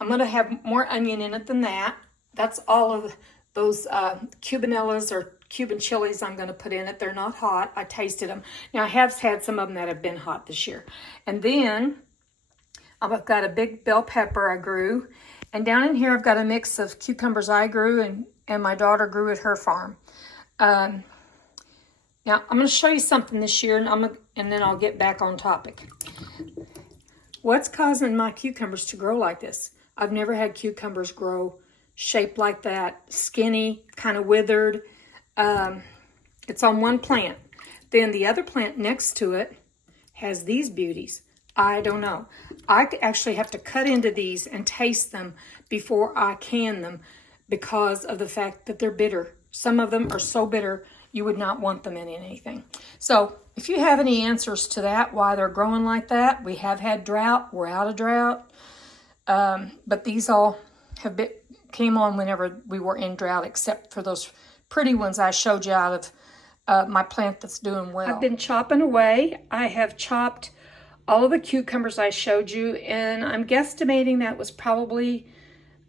I'm gonna have more onion in it than that. That's all of those cubanellas or Cuban chilies I'm gonna put in it. They're not hot. I tasted them. Now I have had some of them that have been hot this year. And then I've got a big bell pepper I grew. And down in here I've got a mix of cucumbers I grew and my daughter grew at her farm. Now I'm gonna show you something this year and then I'll get back on topic. What's causing my cucumbers to grow like this? I've never had cucumbers grow shaped like that, skinny, kind of withered. It's on one plant. Then the other plant next to it has these beauties. I don't know. I actually have to cut into these and taste them before I can them because of the fact that they're bitter. Some of them are so bitter you would not want them in anything. So if you have any answers to that, why they're growing like that, we have had drought. We're out of drought. But these all came on whenever we were in drought, except for those pretty ones I showed you out of my plant that's doing well. I've been chopping away. I have chopped all of the cucumbers I showed you, and I'm guesstimating that was probably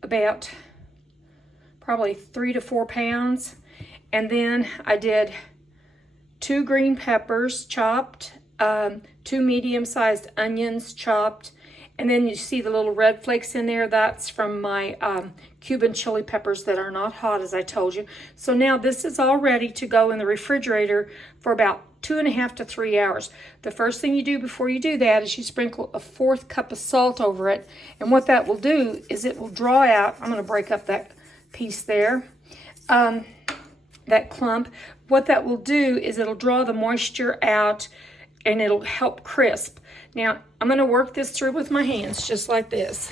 about 3 to 4 pounds. And then I did 2 green peppers chopped, 2 medium-sized onions chopped, and then you see the little red flakes in there. That's from my Cuban chili peppers that are not hot, as I told you. So now this is all ready to go in the refrigerator for about 2.5 to 3 hours. The first thing you do before you do that is you sprinkle a 1/4 cup of salt over it. And what that will do is it will draw out, I'm gonna break up that piece there, that clump. What that will do is it'll draw the moisture out and it'll help crisp. Now, I'm gonna work this through with my hands, just like this.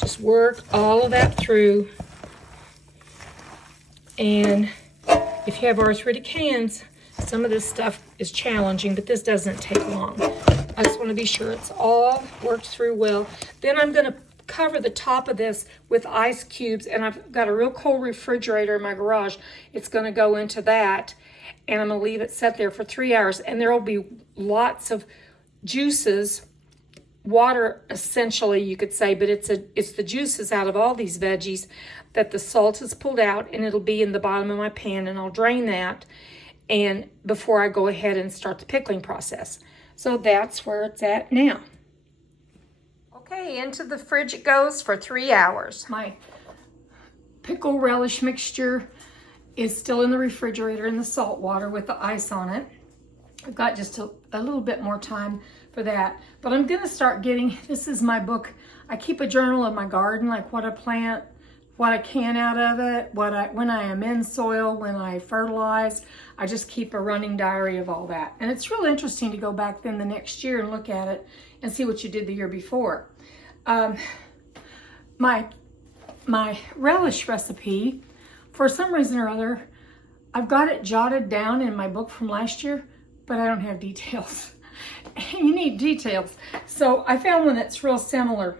Just work all of that through. And if you have arthritic hands, some of this stuff is challenging, but this doesn't take long. I just wanna be sure it's all worked through well. Then I'm gonna cover the top of this with ice cubes, and I've got a real cold refrigerator in my garage. It's gonna go into that, and I'm gonna leave it set there for 3 hours, and there will be lots of juices, water essentially you could say, but it's the juices out of all these veggies that the salt is pulled out, and it'll be in the bottom of my pan, and I'll drain that and before I go ahead and start the pickling process. So that's where it's at now. Okay, into the fridge it goes for 3 hours. My pickle relish mixture is still in the refrigerator in the salt water with the ice on it. I've got just a little bit more time for that. But I'm gonna start getting, this is my book. I keep a journal of my garden, like what I plant, what I can out of it, when I am in soil, when I fertilize. I just keep a running diary of all that. And it's really interesting to go back then the next year and look at it and see what you did the year before. My relish recipe, for some reason or other, I've got it jotted down in my book from last year, but I don't have details. You need details. So I found one that's real similar.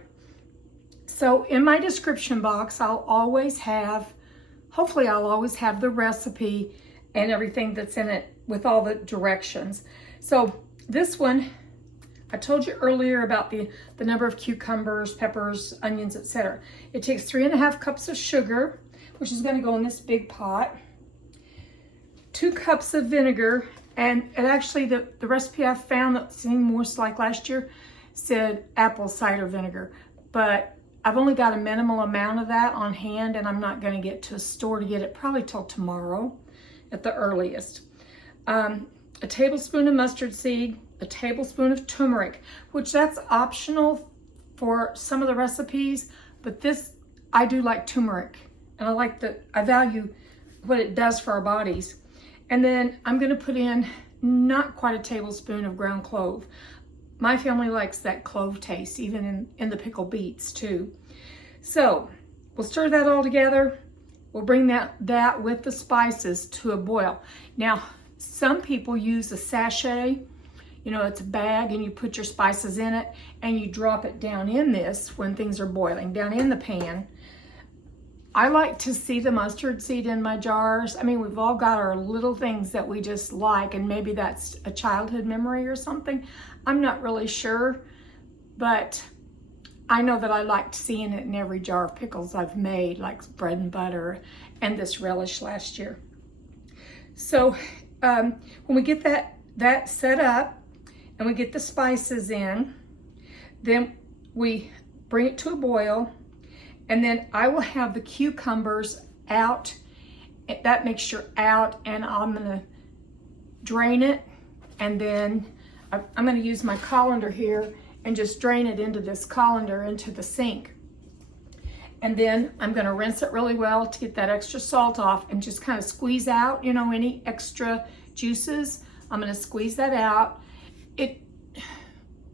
So in my description box, hopefully I'll always have the recipe and everything that's in it with all the directions. So this one, I told you earlier about the number of cucumbers, peppers, onions, etc. It takes 3.5 cups of sugar, which is gonna go in this big pot, 2 cups of vinegar, and actually the recipe I found that seemed most like last year said apple cider vinegar, but I've only got a minimal amount of that on hand, and I'm not gonna get to a store to get it probably till tomorrow at the earliest. A tablespoon of mustard seed, a tablespoon of turmeric, which that's optional for some of the recipes, but this, I do like turmeric, and I value what it does for our bodies. And then I'm gonna put in not quite a tablespoon of ground clove. My family likes that clove taste, even in the pickled beets too. So we'll stir that all together. We'll bring that with the spices to a boil. Now, some people use a sachet, you know, it's a bag, and you put your spices in it and you drop it down in this when things are boiling, down in the pan. I like to see the mustard seed in my jars. I mean, we've all got our little things that we just like, and maybe that's a childhood memory or something. I'm not really sure, but I know that I liked seeing it in every jar of pickles I've made, like bread and butter and this relish last year. So when we get that set up and we get the spices in, then we bring it to a boil, and then I will have the cucumbers out, that mixture out, and I'm gonna drain it, and then I'm gonna use my colander here and just drain it into this colander into the sink. And then I'm gonna rinse it really well to get that extra salt off and just kind of squeeze out, you know, any extra juices. I'm gonna squeeze that out.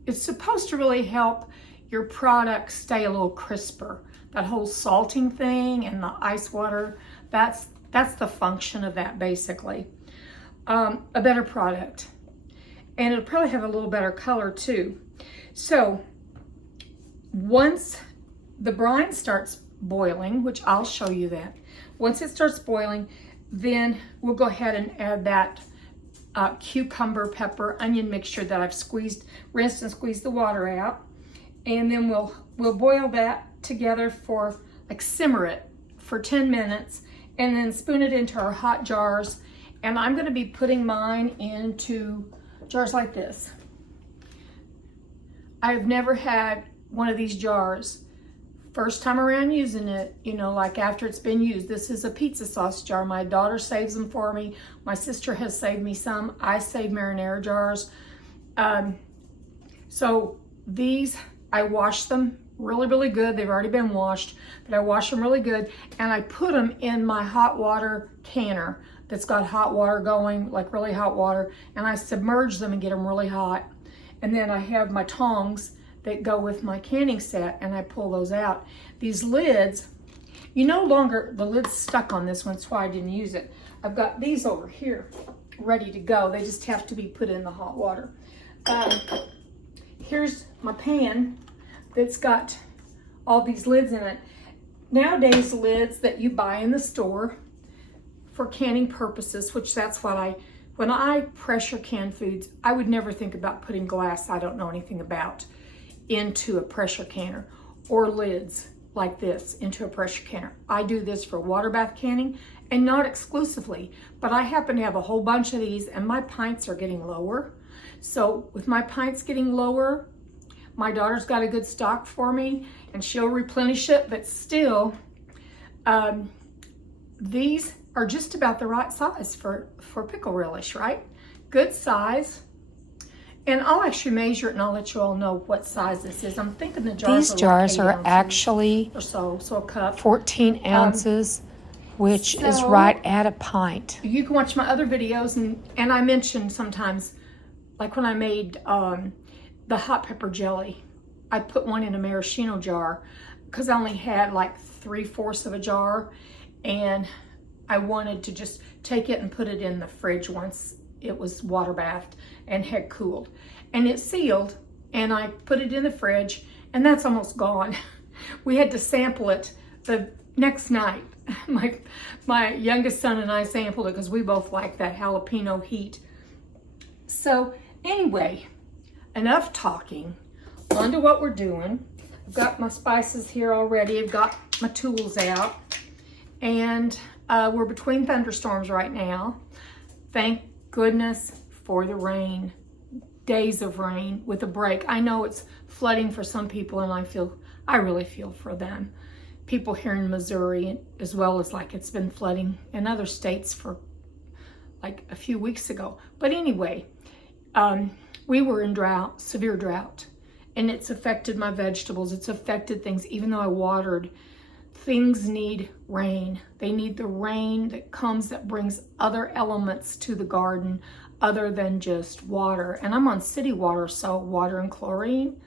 It's supposed to really help your product stay a little crisper. That whole salting thing and the ice water, that's the function of that basically. A better product. And it'll probably have a little better color too. So once the brine starts boiling, which I'll show you that, once it starts boiling, then we'll go ahead and add that cucumber, pepper, onion mixture that I've rinsed and squeezed the water out. And then we'll boil that together for, like, simmer it for 10 minutes and then spoon it into our hot jars. And I'm gonna be putting mine into jars like this. I've never had one of these jars. First time around using it, you know, like after it's been used. This is a pizza sauce jar. My daughter saves them for me. My sister has saved me some. I save marinara jars. So these, I wash them really, really good. They've already been washed, but I wash them really good. And I put them in my hot water canner that's got hot water going, like really hot water. And I submerge them and get them really hot. And then I have my tongs that go with my canning set, and I pull those out. These lids, the lid's stuck on this one, that's why I didn't use it. I've got these over here ready to go. They just have to be put in the hot water. Here's my pan that's got all these lids in it. Nowadays, lids that you buy in the store for canning purposes, which that's what when I pressure can foods, I would never think about putting glass I don't know anything about into a pressure canner, or lids like this into a pressure canner. I do this for water bath canning, and not exclusively, but I happen to have a whole bunch of these, and my pints are getting lower. So with my pints getting lower, my daughter's got a good stock for me, and she'll replenish it, but still, these are just about the right size for pickle relish, right? Good size. And I'll actually measure it, and I'll let you all know what size this is. I'm thinking the jars These jars are actually or so a cup. 14 ounces, which is right at a pint. You can watch my other videos, and I mentioned sometimes, like when I made the hot pepper jelly, I put one in a maraschino jar because I only had like 3/4 of a jar, and I wanted to just take it and put it in the fridge once it was water bathed and had cooled. And it sealed, and I put it in the fridge, and that's almost gone. We had to sample it the next night. My youngest son and I sampled it because we both like that jalapeno heat. So anyway, enough talking. On to what we're doing. I've got my spices here already. I've got my tools out. And we're between thunderstorms right now. Thank goodness for the rain. Days of rain with a break. I know it's flooding for some people, and I really feel for them. People here in Missouri, as well as like it's been flooding in other states for like a few weeks ago. But anyway, we were in drought, severe drought, and it's affected my vegetables. It's affected things, even though I watered. Things need rain. They need the rain that comes, that brings other elements to the garden other than just water. And I'm on city water, so water and chlorine,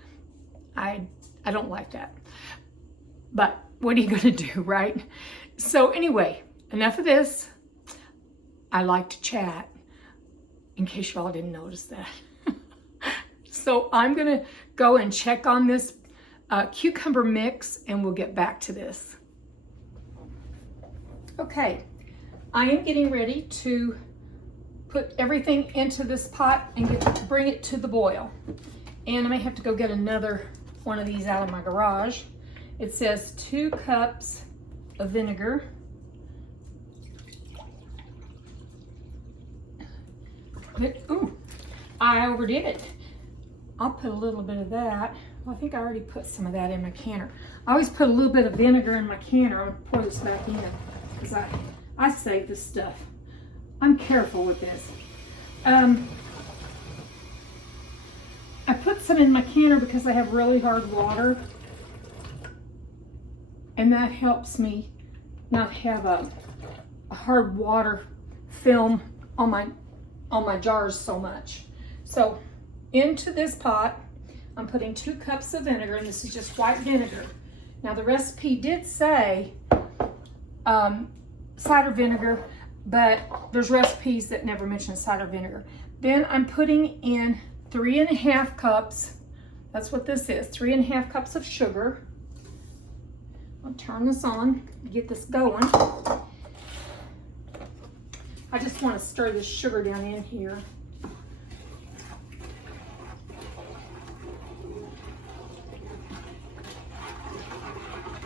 I don't like that. But what are you gonna do, right? So anyway, enough of this. I like to chat, in case y'all didn't notice that. So I'm gonna go and check on this cucumber mix, and we'll get back to this. Okay, I am getting ready to put everything into this pot and bring it to the boil. And I may have to go get another one of these out of my garage. It says 2 cups of vinegar. Ooh, I overdid it. I'll put a little bit of that. Well, I think I already put some of that in my canner. I always put a little bit of vinegar in my canner. I'll pour this back in because I save this stuff. I'm careful with this. I put some in my canner because I have really hard water, and that helps me not have a hard water film on my jars so much. So into this pot, I'm putting 2 cups of vinegar, and this is just white vinegar. Now the recipe did say cider vinegar, but there's recipes that never mention cider vinegar. Then I'm putting in 3.5 cups, that's what this is, 3.5 cups of sugar. I'll turn this on, get this going. I just want to stir this sugar down in here.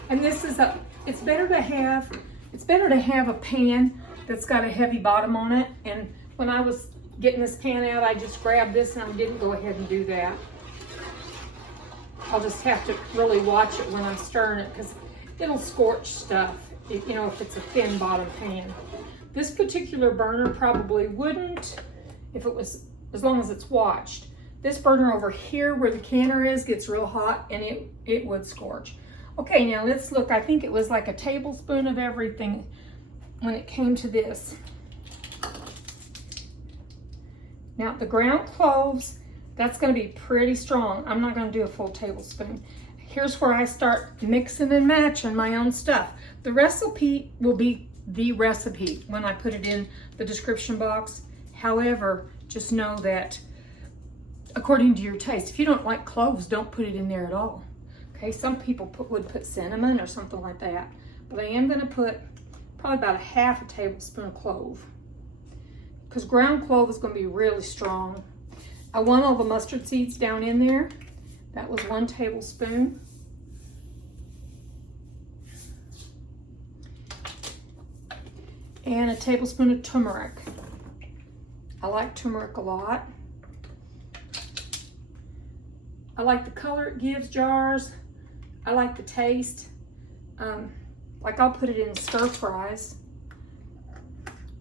And this is it's better to have a pan that's got a heavy bottom on it. And when I was getting this pan out, I just grabbed this and I didn't go ahead and do that. I'll just have to really watch it when I'm stirring it because it'll scorch stuff, you know, if it's a thin bottom pan. This particular burner probably wouldn't if it was, as long as it's watched. This burner over here where the canner is gets real hot and it would scorch. Okay, now let's look. I think it was like a tablespoon of everything when it came to this. Now the ground cloves, that's going to be pretty strong. I'm not going to do a full tablespoon. Here's where I start mixing and matching my own stuff. The recipe will be the recipe when I put it in the description box. However, just know that according to your taste, if you don't like cloves, don't put it in there at all. Okay, some people would put cinnamon or something like that, but I am going to put probably about 1/2 tablespoon of clove because ground clove is going to be really strong. I want all the mustard seeds down in there. That was 1 tablespoon. And a tablespoon of turmeric. I like turmeric a lot. I like the color it gives jars. I like the taste. Like I'll put it in stir fries.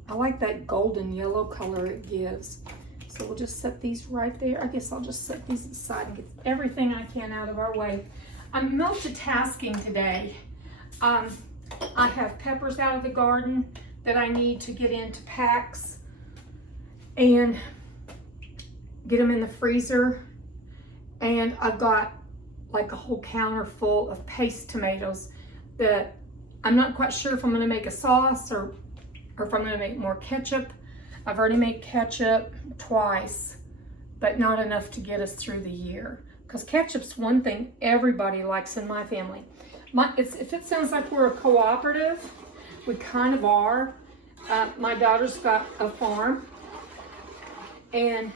I like that golden yellow color it gives. So we'll just set these right there. I guess I'll just set these aside and get everything I can out of our way. I'm multitasking today. I have peppers out of the garden that I need to get into packs and get them in the freezer. And I've got like a whole counter full of paste tomatoes that I'm not quite sure if I'm going to make a sauce or if I'm going to make more ketchup. I've already made ketchup twice, but not enough to get us through the year. Because ketchup's one thing everybody likes in my family. If it sounds like we're a cooperative, we kind of are. My daughter's got a farm, and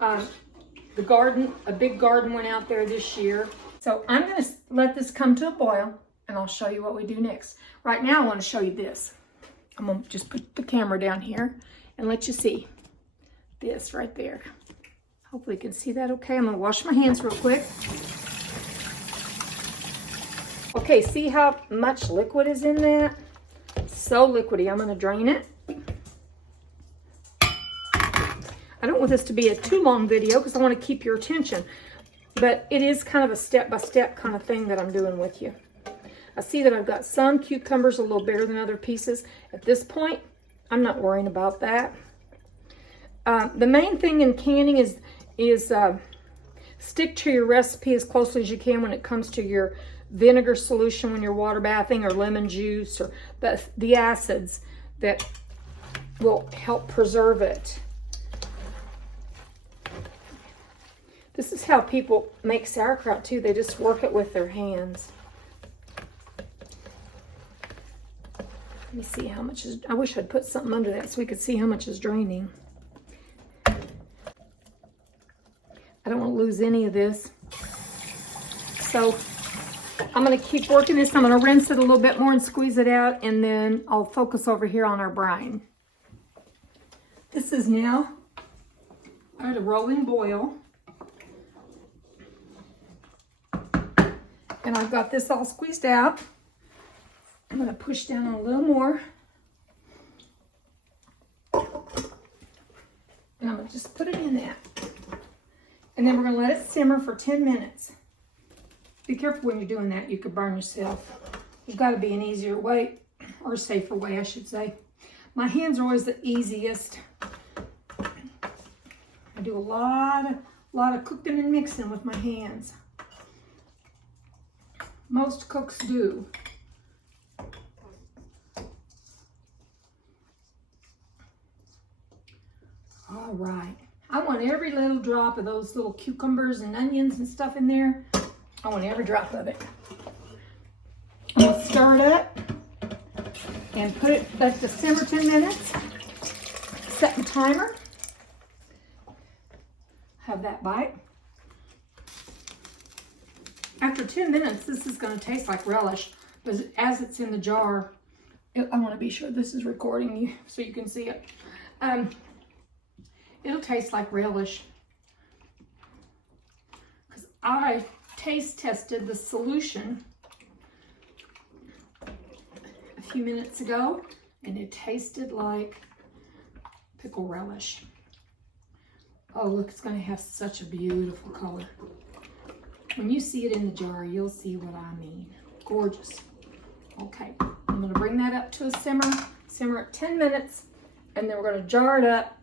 the garden, a big garden went out there this year. So I'm going to let this come to a boil, and I'll show you what we do next. Right now, I want to show you this. I'm going to just put the camera down here and let you see this right there. Hopefully you can see that okay. I'm going to wash my hands real quick. Okay, see how much liquid is in that? So liquidy. I'm going to drain it. I don't want this to be a too long video because I want to keep your attention, but it is kind of a step-by-step kind of thing that I'm doing with you. I see that I've got some cucumbers a little bigger than other pieces. At this point, I'm not worrying about that. The main thing in canning is stick to your recipe as closely as you can when it comes to your vinegar solution when you're water bathing, or lemon juice, or the acids that will help preserve it. This is how people make sauerkraut too. They just work it with their hands. Let me see how much is, I wish I'd put something under that so we could see how much is draining. I don't want to lose any of this. So I'm going to keep working this. I'm going to rinse it a little bit more and squeeze it out, and then I'll focus over here on our brine. This is now at a rolling boil. And I've got this all squeezed out. I'm going to push down a little more. And I'm going to just put it in that. And then we're going to let it simmer for 10 minutes. Be careful when you're doing that. You could burn yourself. There's got to be an easier way, or a safer way, I should say. My hands are always the easiest. I do a lot of cooking and mixing with my hands. Most cooks do. All right. I want every little drop of those little cucumbers and onions and stuff in there. I want every drop of it. I'm going to stir it up and put it, let it simmer 10 minutes. Set the timer. Have that bite. After 10 minutes, this is going to taste like relish, but as it's in the jar, I want to be sure this is recording you so you can see it. It'll taste like relish. Because I taste tested the solution a few minutes ago, and it tasted like pickle relish. Oh, look, it's going to have such a beautiful color. When you see it in the jar, you'll see what I mean. Gorgeous. Okay, I'm going to bring that up to a simmer at 10 minutes, and then we're going to jar it up,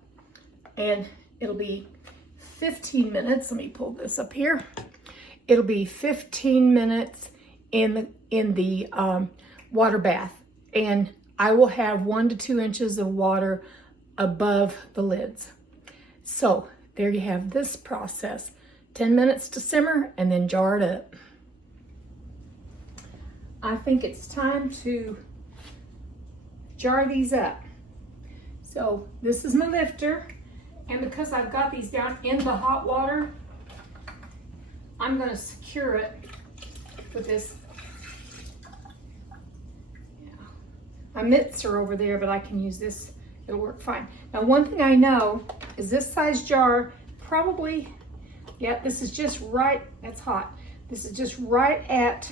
and it'll be 15 minutes. Let me pull this up here. It'll be 15 minutes in the water bath, and I will have 1 to 2 inches of water above the lids. So there you have this process. 10 minutes to simmer, and then jar it up. I think it's time to jar these up. So this is my lifter, and because I've got these down in the hot water, I'm going to secure it with this. Yeah. My mitts are over there, but I can use this. It'll work fine. Now, one thing I know is this size jar probably, yeah, this is just right, that's hot. This is just right at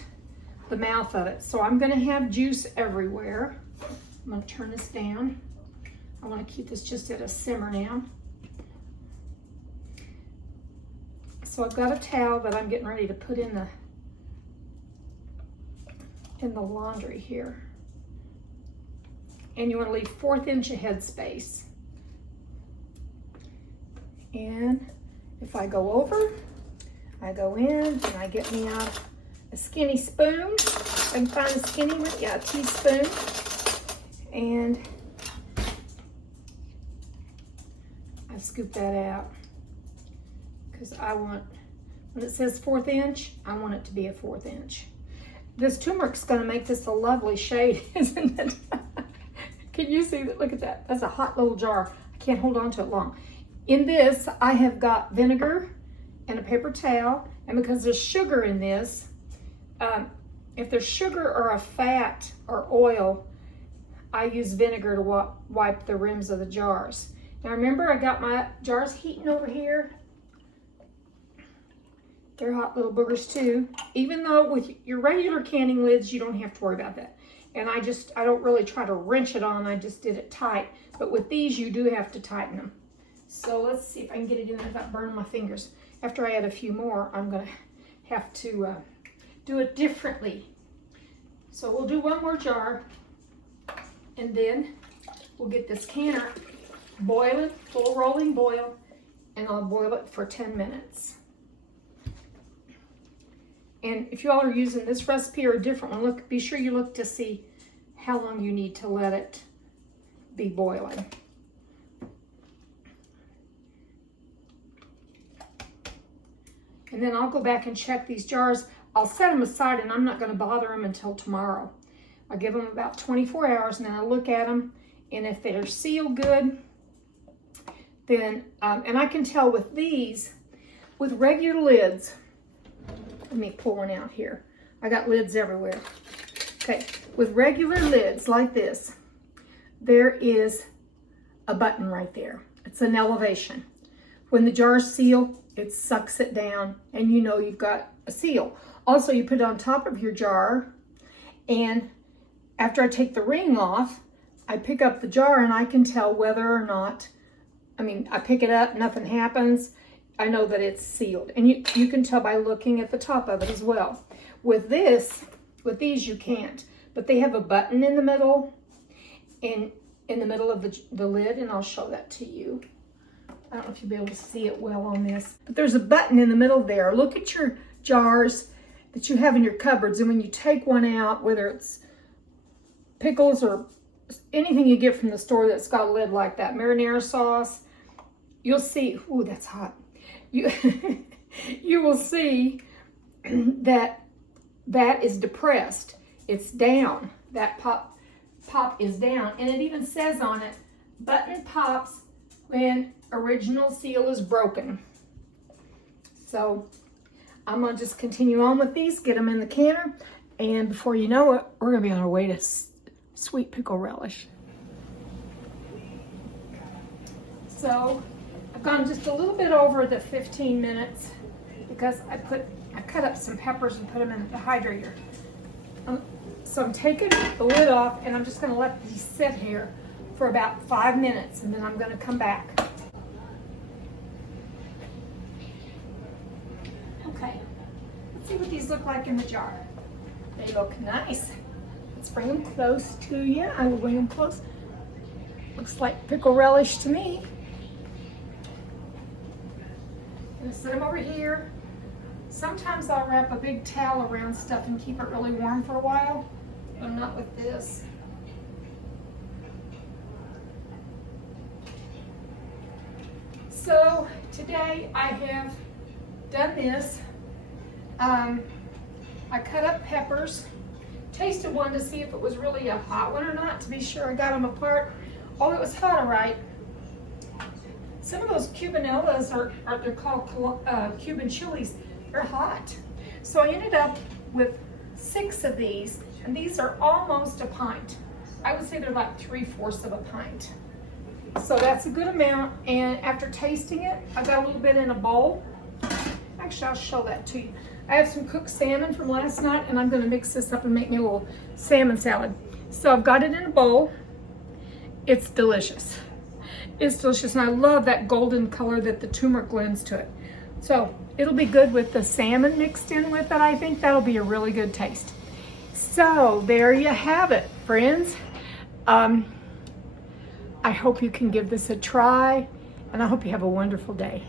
the mouth of it. So I'm gonna have juice everywhere. I'm gonna turn this down. I wanna keep this just at a simmer now. So I've got a towel that I'm getting ready to put in the laundry here. And you wanna leave 1/4 inch of headspace. And if I go over, I go in and I get me a skinny spoon. I can find a skinny one, yeah, a teaspoon. And I scoop that out because I want, when it says 1/4 inch, I want it to be a 1/4 inch. This turmeric's gonna make this a lovely shade, isn't it? Can you see that? Look at that. That's a hot little jar. I can't hold on to it long. In this, I have got vinegar and a paper towel, and because there's sugar in this, if there's sugar or a fat or oil, I use vinegar to wipe the rims of the jars. Now remember, I got my jars heating over here. They're hot little boogers too. Even though with your regular canning lids, you don't have to worry about that. And I don't really try to wrench it on, I just did it tight. But with these, you do have to tighten them. So let's see if I can get it in there without burning my fingers. After I add a few more, I'm gonna have to do it differently. So we'll do one more jar, and then we'll get this canner boiling, full rolling boil, and I'll boil it for 10 minutes. And if you all are using this recipe or a different one, be sure you look to see how long you need to let it be boiling. And then I'll go back and check these jars. I'll set them aside, and I'm not going to bother them until tomorrow. I'll give them about 24 hours, and then I'll look at them. And if they're sealed good, then, and I can tell with these, with regular lids, Let me pull one out here. I got lids everywhere. Okay, with regular lids like this, there is a button right there. It's an elevation. When the jar's sealed, it sucks it down and you know you've got a seal. Also, you put it on top of your jar, and after I take the ring off, I pick up the jar and I can tell whether or not, I pick it up, nothing happens. I know that it's sealed. And you can tell by looking at the top of it as well. With these you can't, but they have a button in the middle, in the middle of the lid, and I'll show that to you. I don't know if you'll be able to see it well on this, but there's a button in the middle there. Look at your jars that you have in your cupboards, and when you take one out, whether it's pickles or anything you get from the store that's got a lid like that, marinara sauce, you'll see, ooh, that's hot. You will see that is depressed. It's down. That pop is down, and it even says on it, button pops when original seal is broken. So I'm gonna just continue on with these, get them in the canner, and before you know it, we're gonna be on our way to sweet pickle relish. So I've gone just a little bit over the 15 minutes because I cut up some peppers and put them in the dehydrator. So I'm taking the lid off, and I'm just gonna let these sit here for about 5 minutes, and then I'm gonna come back. Okay, let's see what these look like in the jar. They look nice. Let's bring them close to you. I will bring them close. Looks like pickle relish to me. I'm gonna set them over here. Sometimes I'll wrap a big towel around stuff and keep it really warm for a while, but not with this. So today I have done this. I cut up peppers, tasted one to see if it was really a hot one or not, to be sure I got them apart. Oh, it was hot, all right. Some of those Cubanellas they're called Cuban chilies. They're hot. So I ended up with 6 of these, and these are almost a pint. I would say they're like 3/4 of a pint. So that's a good amount, and after tasting it, I got a little bit in a bowl. Actually, I'll show that to you. I have some cooked salmon from last night, and I'm gonna mix this up and make me a little salmon salad. So I've got it in a bowl. It's delicious. It's delicious, and I love that golden color that the turmeric lends to it. So it'll be good with the salmon mixed in with it. I think that'll be a really good taste. So there you have it, friends. I hope you can give this a try, and I hope you have a wonderful day.